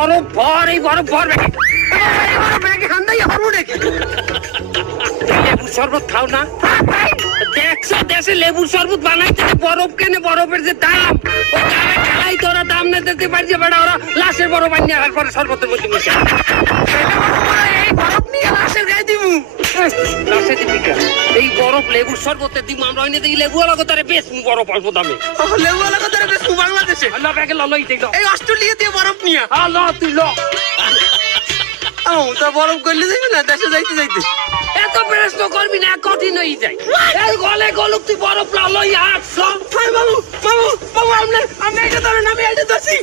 বরফ ভর এই বরফ ভর ব্যাগে হান্দাই হরবো নাকি লেবুর শরবত খাও না দেখছো দেশে লেবুর শরবত বানাইতে বরফ কেনে বরফের যে দাম খাই তো ওরা দাম না দিতে পারছে বেটা ওরা লাশের বরফ আনিয়ে আর পরে শরবতের মধ্যে মিশে এই বরফ নিয়ে লাশের গায়ে দিবু লাশে দিবি এই বরফ লেবুর শরবতে দিব আমরা এনে দেখি লেবু আলাদা তারে বেশ বরফ অল্প দামে লেবু আলাদা তারে বেশ বাংলাদেশে আল্লাহ ব্যাগে ললই দেখো এই অস্ট্রেলিয়া দিয়ে বরফ নিয়ে আল্লাহ তুই ল তা বরফ করলে যাবি না দেশে যাইতে যাইতে এত প্রশ্ন করবি না কঠিন হয়ে যায় এই গলে গলুক তুই বরফ ললই আস বাবু বাবু বাবু আমরা এটা ধরেন আমি এটা ধরছি